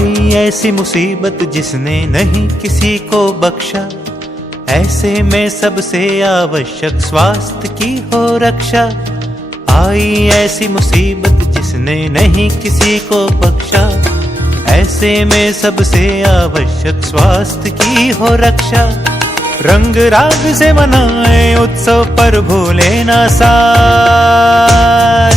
आई ऐसी मुसीबत जिसने नहीं किसी को बख्शा, ऐसे में सबसे आवश्यक स्वास्थ्य की हो रक्षा। आई ऐसी मुसीबत जिसने नहीं किसी को बख्शा, ऐसे में सबसे आवश्यक स्वास्थ्य की हो रक्षा। रंग राग से मनाए उत्सव पर भूले ना सार,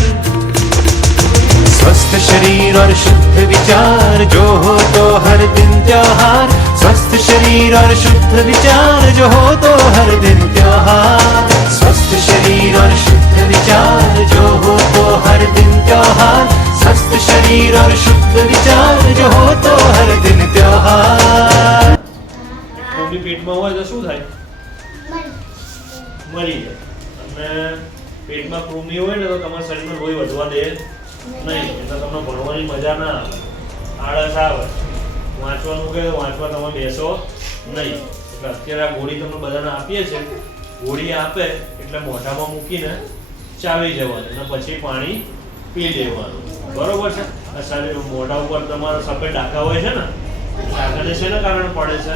स्वस्थ शरीर और शुद्ध विचार जो हो तो हर दिन त्योहार। स्वस्थ शरीर और शुद्ध विचार जो हो तो हर दिन त्योहार। स्वस्थ शरीर और शुद्ध विचार जो हो तो हर दिन त्योहार। स्वस्थ शरीर और शुद्ध विचार जो हो तो हर दिन त्योहार। મમ્મી પેટમાં હોય તો શું થાય? મરી જાય. અને પેટમાં કૃમિ હોય ને તો તમારા શરીરમાં લોહી વધવા દે નહીં, એટલે તમને ભણવાની મજા ના આવે, આળસ આવે, વાંચવાનું કહે તો વાંચવા તમે બેસો નહીં. એટલે અત્યારે આ ગોળી તમને બધાને આપીએ છે, ગોળી આપે એટલે મોઢામાં મૂકીને ચાવી જવાનું અને પછી પાણી પી લેવાનું, બરોબર છે? આ શરીર મોઢા ઉપર તમારા સફેદ ડાઘા હોય છે ને, ડાઘાને શેના કારણે પડે છે?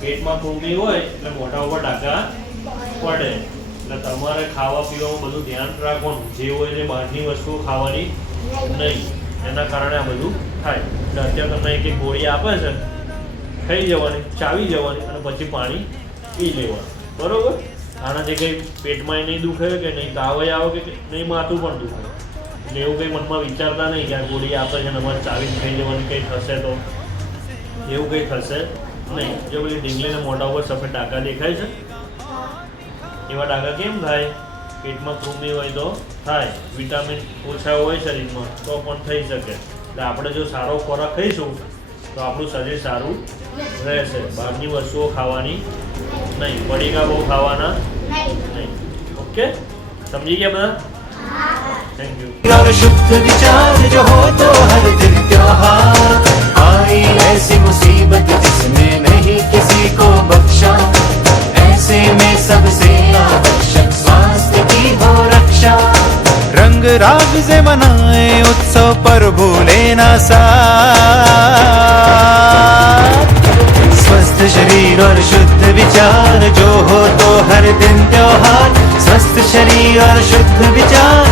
પેટમાં કૃમિ હોય એટલે મોઢા ઉપર ડાઘા પડે. એટલે તમારે ખાવા પીવામાં બધું ધ્યાન રાખવાનું, જે હોય તે બહારની વસ્તુઓ ખાવાની નહીં, એના કારણે આ બધું થાય. એટલે અત્યારે તમને એક ગોળી આપે છે, ખાઈ જવાની, ચાવી જવાની અને પછી પાણી પી લેવાનું, બરોબર? આનાથી કંઈ પેટમાં નહીં દુખે કે નહીં, તાવ આવે કે નહીં, માથું પણ દુખે, એટલે એવું કંઈ મનમાં વિચારતા નહીં કે આ ગોળી આપે છે ને અમારે ચાવી ખાઈ જવાની કંઈ થશે, તો એવું કંઈ થશે નહીં. જો પેલી ઢીંગલીના મોઢા ઉપર સફેદ ડાઘા દેખાય છે, એવા ડાઘા કેમ થાય? પેટમાં કૃમિ હોય તો થાય, વિટામિન ઓછા હોય શરીરમાં તો પણ થઈ શકે. એટલે આપણે જો સારો ખોરાક ખાઈશું તો આપણું શરીર સારું રહેશે. બહારની વસ્તુઓ ખાવાની નહીં, પડીકા બહુ ખાવાના નહીં. ઓકે, સમજી ગયા બધા? Thank you. शुद्ध विचार जो हो तो हर दिन त्योहार। आई ऐसी मुसीबत जिसने नहीं किसी को बख्शा, ऐसे में सबसे आवश्यक स्वास्थ्य की हो रक्षा। रंग राग से मनाए उत्सव पर भूले ना साथ, स्वस्थ शरीर और शुद्ध विचार जो हो तो हर दिन त्योहार। स्वस्थ शरीर और शुद्ध विचार